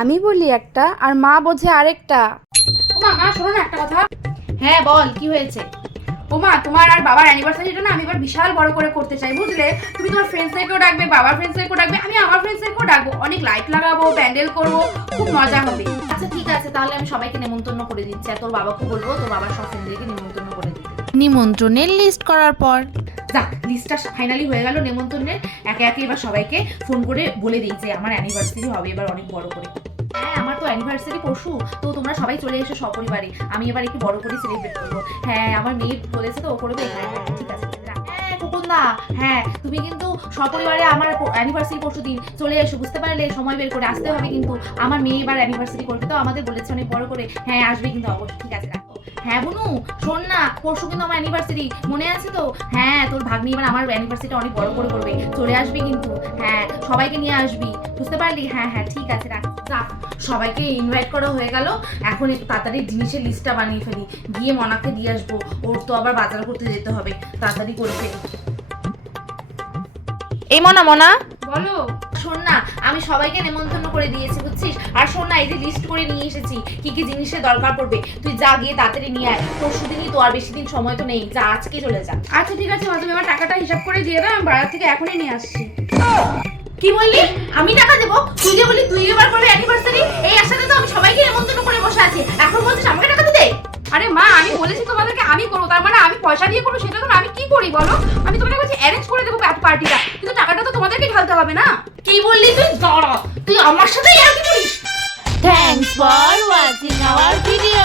আমি বলি একটা আর মা বোঝে আরেকটা। ওমা মা শোনো না একটা কথা। হ্যাঁ বল, কি হয়েছে? ওমা তোমার আর বাবার অ্যানিভার্সারিটা না আমি এবার বিশাল বড় করে করতে চাই, বুঝলে? তুমি তোমার ফ্রেন্ডসদেরকেও ডাকবে, বাবার ফ্রেন্ডসদেরকেও ডাকবে, আমি আমার ফ্রেন্ডসদেরকেও ডাকবো। অনেক লাইট লাগাবো, প্যান্ডেল করবো, খুব মজা হবে। আচ্ছা ঠিক আছে, তাহলে আমি সবাইকে নেমন্তন্ন করে দিচ্ছি। আর তোর বাবাকে বলবো তোর বাবার সব ফ্রেন্ডদেরকে নেমন্তন্ন করে দিতে। নিমন্ত্রণের লিস্ট করার পর যাক, লিস্টটা ফাইনালি হয়ে গেল নেমন্তন্নের। একে একে এবার সবাইকে ফোন করে বলে দিই যে আমার অ্যানিভার্সারি হবে এবার অনেক বড় করে। হ্যাঁ, আমার তো অ্যানিভার্সারি পরশু, তো তোমরা সবাই চলে এসো সপরিবারে। আমি এবার একটু বড় করে সেলিব্রেট করবো। হ্যাঁ, আমার মেয়ে বলেছে তো ও করবে। হ্যাঁ হ্যাঁ ঠিক আছে। হ্যাঁ কুকুন্দা, হ্যাঁ তুমি কিন্তু সপরিবারে আমার অ্যানিভার্সারি পরশু দিন চলে এসো, বুঝতে পারলে? সময় বের করে আসতে হবে কিন্তু। আমার মেয়ে এবার অ্যানিভার্সারি করবে তো আমাদের বলেছে অনেক বড় করে। হ্যাঁ আসবে কিন্তু অবশ্যই, ঠিক আছে রাখো। হ্যাঁ বুনু শোন না, পরশু কিন্তু আমার অ্যানিভার্সারি, মনে আছে তো? হ্যাঁ তোর ভাগ্নি এবার আমার অ্যানিভার্সারিটা অনেক বড় করে করবে, চলে আসবি কিন্তু। হ্যাঁ সবাইকে নিয়ে আসবি, বুঝতে পারলি? হ্যাঁ হ্যাঁ ঠিক আছে রাখ। যাক, সবাইকে ইনভাইট করা হয়ে গেল। এখন একটু তাড়াতাড়ি জিনিসের লিস্টটা বানিয়ে ফেলি, গিয়ে মনাকে দিয়ে আসবো। ওর তো আবার বাজার করতে যেতে হবে, তাড়াতাড়ি করে ফেলি। এই মনা বলো। শোন না, আমি সবাইকে নেমন্তন্ন করে দিয়েছি বুঝছিস। আর শোন না, এই যে লিস্ট করে নিয়ে এসেছি কি কি জিনিসের দরকার পড়বে, তুই যা গিয়ে তাড়াতাড়ি নিয়ে আয়। পরশু দিনই তো, আর বেশি দিন সময় তো নেই, যা আজকে চলে যা। আচ্ছা ঠিক আছে মা, তুমি আমার টাকাটা হিসাব করে দিয়ে দাও, আমি বাজার থেকে এখনই নিয়ে আসছি। কি বললি? আমি টাকা দেবো? তুই যে বলি তুই এবার করবি অ্যানিভার্সারি, এই আশাতে তো আমি সবাইকে নেমন্তন্ন করে বসে আছি, এখন বলছিস আমাকে টাকা দিতে? আরে মা, আমি বলেছি তোমাদেরকে আমি করবো, তার মানে আমি পয়সা দিয়ে করবো সেটা তো না। আমি কি করি বলো? আমি তোমাদের কাছে অ্যারেঞ্জ করে দেবো পার্টিটা, কিন্তু টাকাটা তো তোমাদেরকে ঢালতে হবে না। কি বললি তুই? দাঁড়া, তুই আমার সাথে আর কি করিস? Thanks for watching hour video.